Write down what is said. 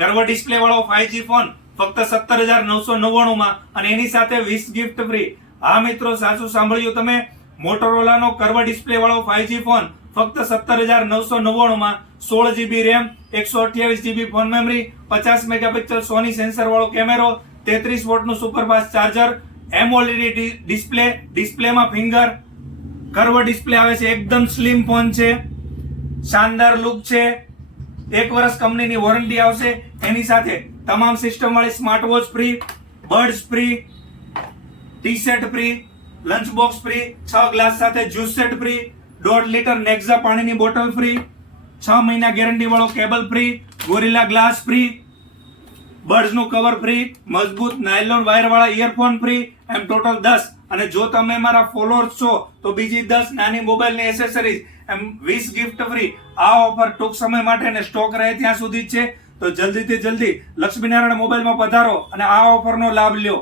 Curve display વાળો 5G phone ફક્ત 17,999 માં અને એની સાથે 20 ગિફ્ટ ફ્રી। હા મિત્રો, સાચું સાંભળ્યું તમે, મોટોરોલાનો કર્વ ડિસ્પ્લે વાળો 5G ફોન ફક્ત 17,999 માં 16GB RAM, 128GB phone memory, 50 megapixel Sony sensor વાળો કેમેરો, 33 વોટનું સુપરફાસ્ટ ચાર્જર, એમઓએલઈડી ડિસ્પ્લેમાં ફિંગર કર્વ ડિસ્પ્લે આવે છે, એકદમ સ્લિમ ફોન છે, શાનદાર લુક છે, 1 વર્ષ કંપનીની વોરંટી આવશે, એની સાથે તમામ સિસ્ટમ વાળી smart watch free, birds free, tea set free, lunch box free, 6 glass સાથે જ્યુસ સેટ ફ્રી, 1.5 લીટર નેક્ઝા પાણીની બોટલ ફ્રી, 6 મહિના ગેરંટી વાળો cable free, gorilla glass free, birds નું કવર ફ્રી, મજબૂત નાયલોન વાયર વાળા ઇયરફોન ફ્રી, એમ total 10। અને જો તમે મારા ફોલોઅર્સ છો તો બીજી 10 નાની મોબાઈલની એસેસરીઝ, એમ 20 ગિફ્ટ ફ્રી। આ ઓફર ટૂંક સમય માટે ને સ્ટોક રહે ત્યાં સુધી જ છે, તો જલ્દીથી જલ્દી લક્ષ્મીનારાયણ મોબાઈલમાં પધારો અને આ ઓફરનો લાભ લ્યો।